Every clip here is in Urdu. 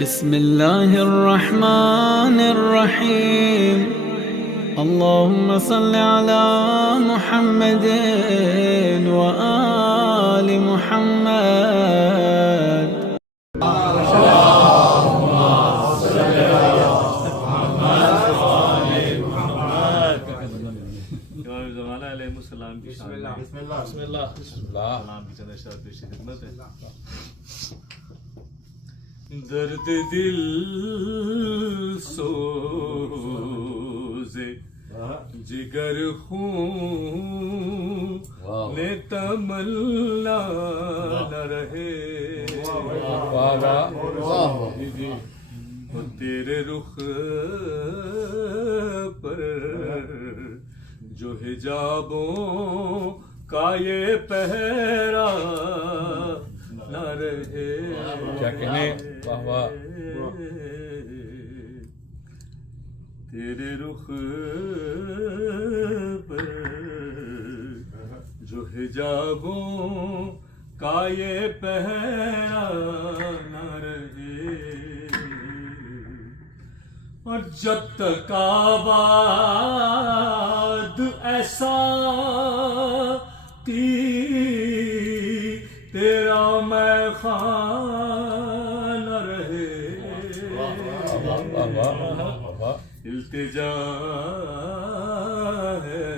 بسم الله الرحمن الرحيم اللهم صل على محمد وآل محمد. درد دل سوزے جگر خون نے تمنا نہ رہے تیرے رخ پر جو حجابوں کا یہ پہرا نہ رہے. کیا کہنے؟ واہ واہ. تیرے رخ پر جو حجابوں کا یہ پہرا نہ رہے اور جب تک آباد ایسا کی تیرا میں خانہ رہے. التجا ہے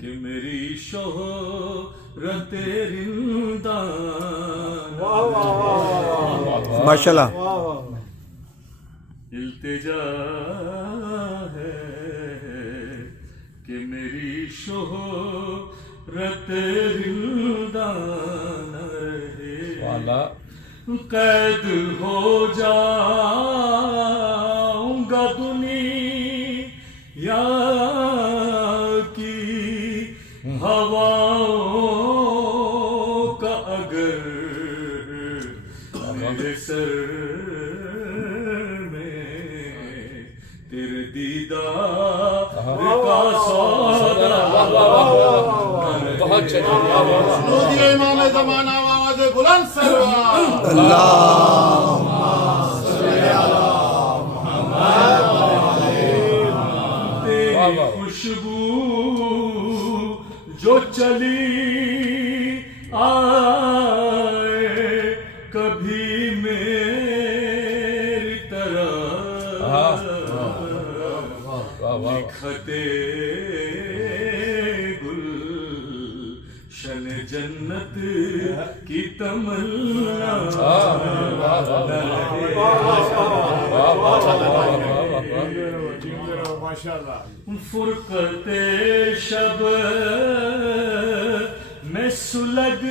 کہ میری شہرت رندہ ماشاءاللہ. التجا ہے کہ میری شہرت رندہ نہ رہے. قید ہو جاؤں گا دنیا کی ہواؤں کا اگر میرے سر میں تیرے دیدار کا سودا. بہت امام زمانہ آواز بلند سرور اللہم تیری خوشبو جو چلی آئے کبھی میری طرح لکھتے گلشن جنت کی تمنا. فرقت شب میں سلگ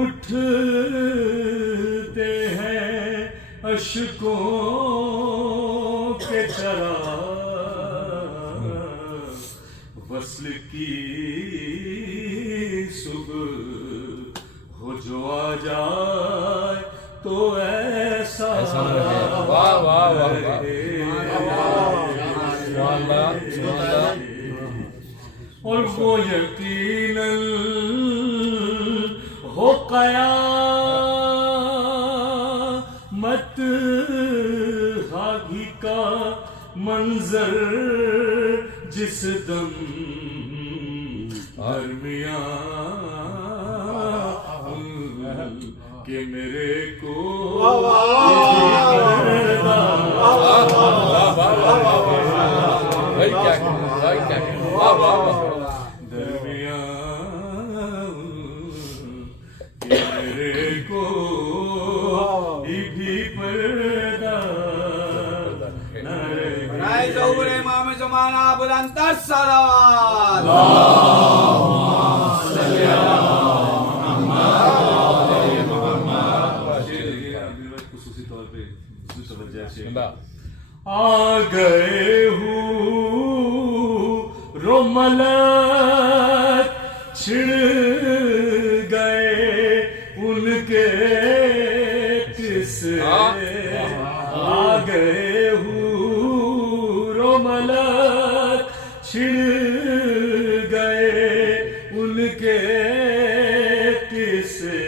اٹھتے ہیں اشکوں کے چراغ. وصل کی صبح ہو جو آ جائے تو ایسا اور وہ یقیناً ہو قیامت ہاگی کا منظر جس دم درمیان کہ میرے کو میرے کو بھی پردہ نہ رہے. ظہور امام زمانہ بلند تر صلوات. خصوصی طور پہ توجہ سے آ گئے ہوں رو ملک چھڑ گئے ان کے قصے. آ گئے ہوں رو ملک چھڑ گئے ان کے قصے.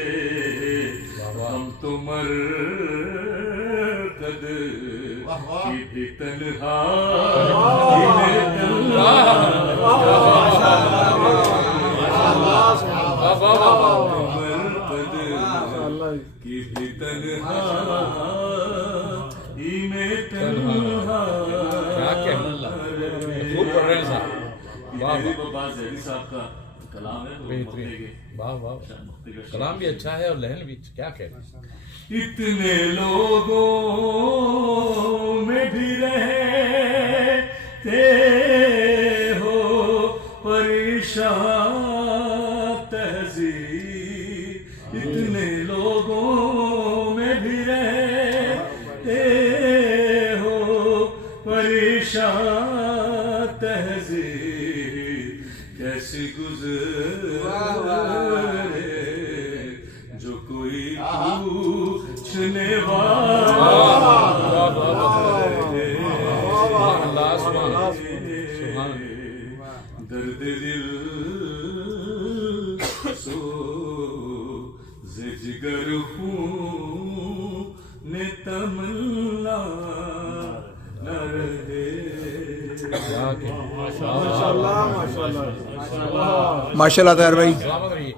کی بھی تنہا کی بھی تنہا میں تنہا کیا کہنا خوب پڑھ رہے ہیں صاحب. واہ واہ بابا زہری صاحب کا کلام ہے بہترین. واہ واہ کلام بھی اچھا ہے اور لہن بھی. کیا کہنا. اتنے لوگوں میں بھی رہتے ہو پریشان تہذیب. اتنے لوگوں میں بھی رہتے ہو پریشان تہذیب. کیسی گزرے جو کوئی پوچھنے والا درد دل سو جگر خون تمنا نہ رہے. ماشاء اللہ طاہر بھائی. سلامت رہیے.